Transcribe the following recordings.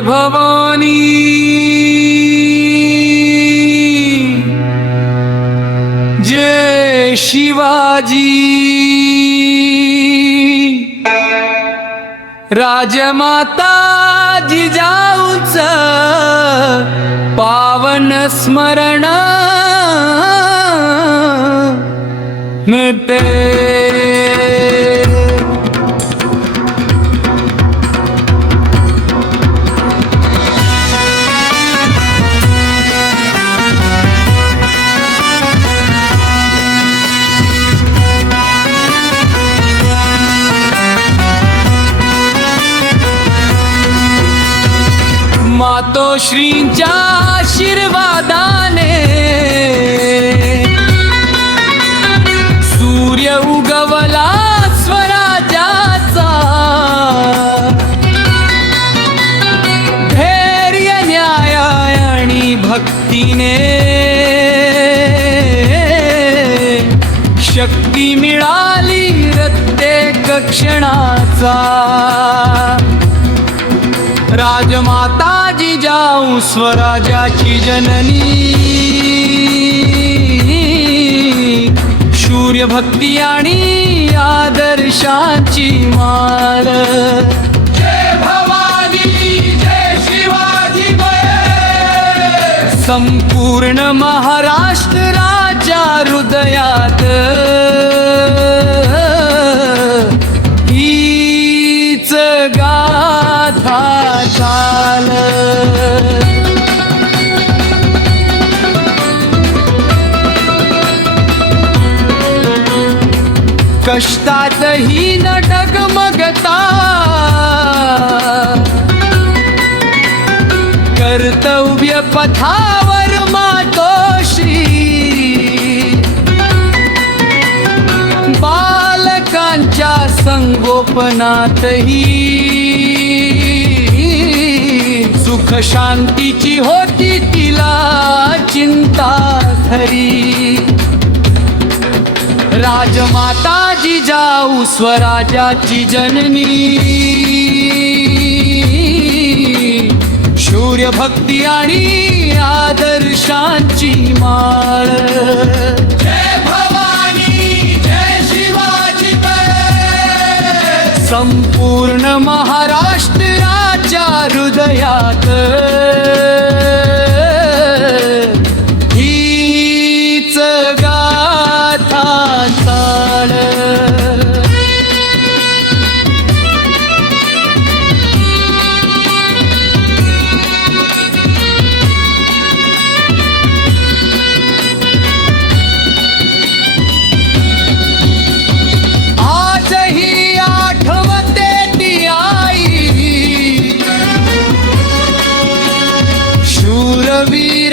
भवानी। जय शिवाजी। राजमाता जिजाऊच पावन स्मरण। ते मातोश्रींच्या आशीर्वादाने. सूर्य उगवला स्वराजाचा धैर्य न्याय आणि भक्तीने. शक्ती मिळाली प्रत्येक क्षणाचा. राजमाता स्वराजाची जननी. शूर्यभक्ती आणि आदर्शांची मार. संपूर्ण महाराष्ट्र राजा हृदयात. कष्टातही न डगमगता कर्तव्य पथावर मातोश्री. बालकांच्या संगोपनातही सुख शांतीची होती तिला चिंता खरी. राजमाता जिजाऊ स्वराज्याची जननी. शूर्य भक्ती आणि आदर्शांची माळ.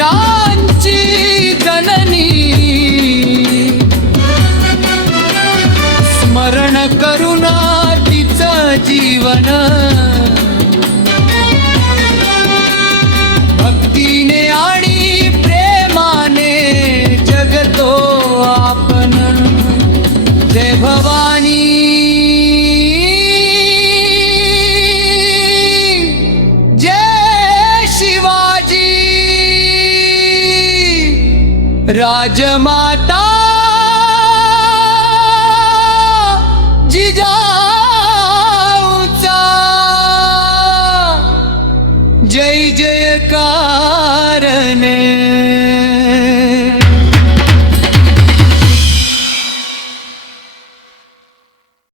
शूरवीरांची जननी। स्मरण करुणा तिचं जीवन। भक्तीने आणि प्रेमाने जगतो आपण। जय भवानी राजमाता जिजाऊचा। जय जयकारने